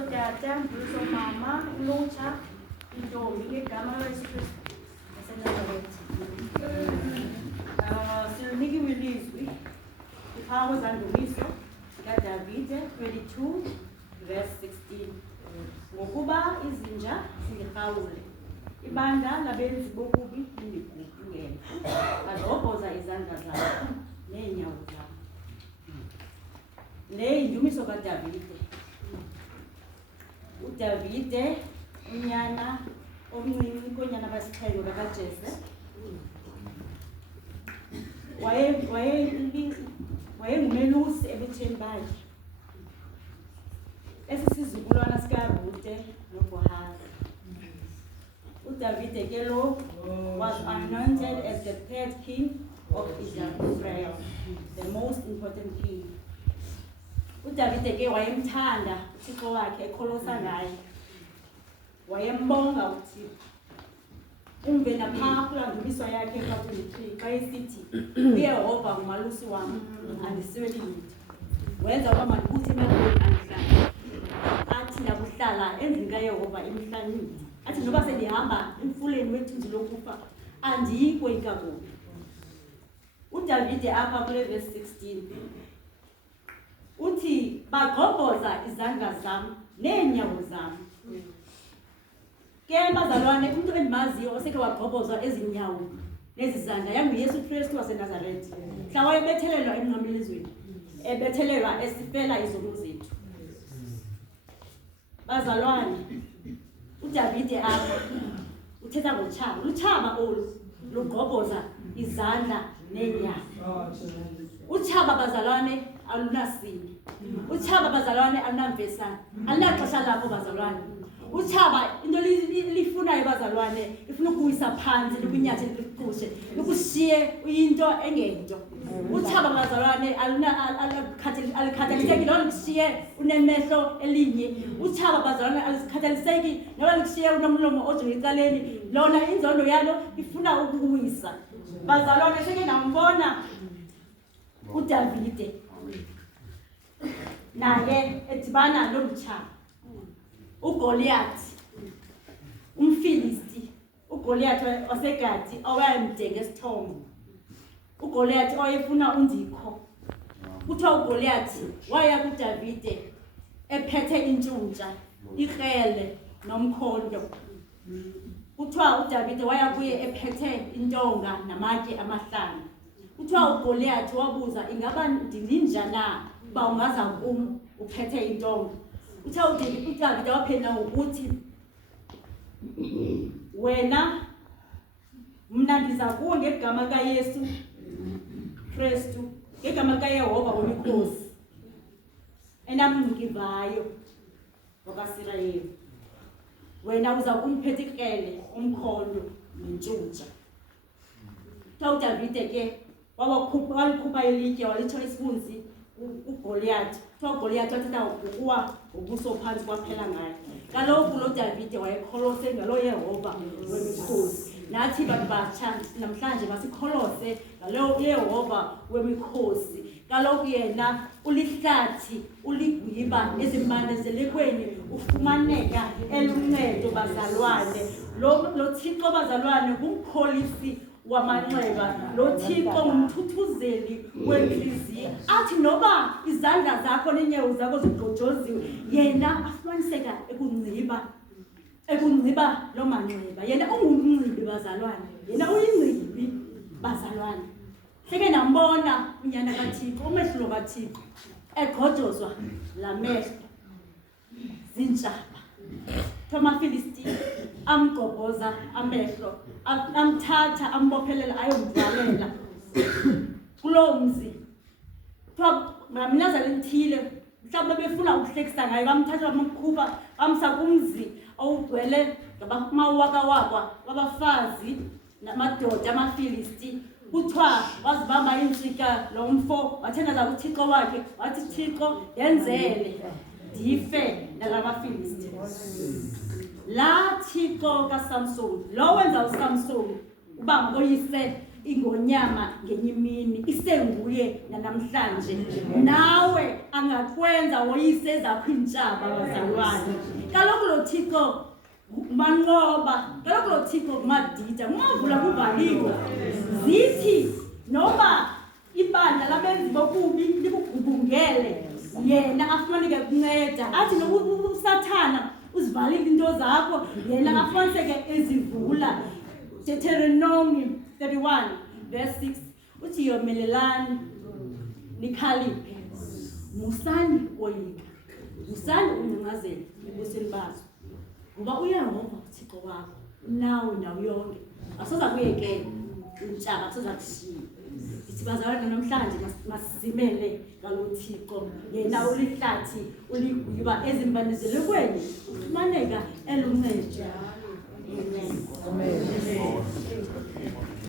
tata, mbuso mama, ulutsha, intombi ngegama likaYesu Kristu waseNazaretha. Silinikiwe ilizwi iphawu zandumiso kaDavide 22 verse 16. Ngokuba izinja zilihawule, ibandla labenzi bokubi lindigubungele, badobhoza izandla zabo neenyawo zabo. Le indumiso kaDavide. uDavide unyana omncinci konyana basixhenxe kaJese wayengumelusi ebutsheni bakhe. Esi sizukulwana sikaRute noBohazi. uDavide ke lo was anointed as the third king of Israel, the most important king. uDavide ke wayemthanda uThixo wakhe, ekholosa ngaye, wayembonga uThixo. Umve naphaa kulandumiswa yakhe ka-23 xa esithi uYehova ngumalusi wam, andisweli lutho. Wenza uba mandibuthi emehlweni andihlala. Athi ndakuhlala endlini kaYehova imihla mide. Athi noba sendihamba emfuleni wethunzi lokufa andiyi kweyika kubi. uDavide apha kule verse 16 uthi bagqobhoza izandla zam neenyawo zam. Ke bazalwane, umuntu endimaziyo osekhe wagqobhozwa ezinyawo nezizandla yanguYesu Kristu waseNazaretha. Mhla wayebethelelwa emnqamlezweni, ebethelelwa esifela izono zethu. Bazalwane, uDavide apha uthetha ngotshaba. Lutshaba olu lugqobhoza izandla neenyawo. Utshaba bazalwane alunasini. Utshaba bazalwane alunamvesana, alunaxesha lapho bazalwane. Utshaba into lifunayo bazalwane ifuna ukuyisa phansi, likunyathele likuqushe, likushiye into engento. Utshaba bazalwane alikhathaliseki noba likushiye unemehlo elinye. Utshaba bazalwane alikhathaliseki noba likushiye unomlomo ojonge ecaleni. Lona inzondo yalo ifuna ukuyisa. Bazalwane, seke ndambona uDavide naye edibana lolutshaba. uGoliathi, umFilisti, uGoliathi waseGathi owayemdenge esithombo. uGoliathi owayefuna undikho. Kuthiwa uGoliathi waya kuDavide ephethe intshuntsha, ikrele nomkhondo. Kuthiwa uDavide waya kuye ephethe intonga namatye amahlanu. Kuthiwa uGoliathi wabuza, ingaba ndininja na uba ungaza kum uphethe intonga? Uthiwa uDavide waphendula ngokuthi, wena mna ndiza kuwe ngegama kaYesu Kristu, ngegama kaYehova wemikhosi enamnikivayo wakwaSirayeli. Wena uza kumphetha ikrele, umkhondo nentshuntsha. Kuthiwa uDavide ke walikhupha ilitye walitsho isibunzi uGoliathi. Kuthiwa uGoliathi wathetha ngokuwa ngobuso phantsi kwaphela ngayo. Kaloku lo Davide wayekholose ngalo Yehova wemikhosi. Nathi bantu batsha namhlanje masikholose ngalo Yehova wemikhosi. Kaloku yena ulihlathi, uligwiba ezimbandezelekweni, ufumaneka eluncedo bazalwane. Lo Thixo bazalwane ngumkholisi wamanxeba. Lo Thixo ngumthuthuzeli wenhliziyo. Athi noba izandla zakho neenyawo zakho zigqojoziwe, yena afumaniseka ekungciba lo manxeba. Yena ungumngcibi bazalwane, yena uyingcibi bazalwane. Seke nambona unyana kaThixo, umehlo kaThixo egqojozwa la mehlo zintshaba. AmaFilisti amgqobhoza amehlo, amthatha ambophelela ayomvalela kuloo mzi. Kuthiwa ngamnazana elithile mhlawumbi befuna ukuhlekisa ngayo, bamthatha bamkhupha bamsa kumzi owugcwele ngamawakawaka wabafazi namadoda amaFilisti. Kuthiwa wazibamba iintsika lo mfo, wathendaza kuThixo wakhe, wathi, Thixo yenzele ndife nala maFilisti. Laa Thixo kaSamsoni, lo wenza uSamsoni uba ngoyise ingonyama ngenye imini isenguye namhlanje nawe angakwenza woyise zakho intshaba bazalwane kaloku lo Thixo manqoba kaloku lo Thixo kumadida ungavula kuvaliwe zithi noma ibandla labenzi bokubi likugubungele yena afumaneke kunceda athi nokusathana uzivalile into zakho yena afumaniseke ezivula. Deuteronomy 31 verse 6 uthi yomelelani nikhaliphe musani koyika musani uncazelo ebusweni bazo ngoba uyehova uThixo wakho nawe ndawo yonke asoza kuyekela intshaba asoza kushiya. Ithi bazalwane namhlanje masizimele ngalo Thixo yena ulihlathi uligwiba ezimbanezelo kwenye ufumaneka eluncedo. Amen.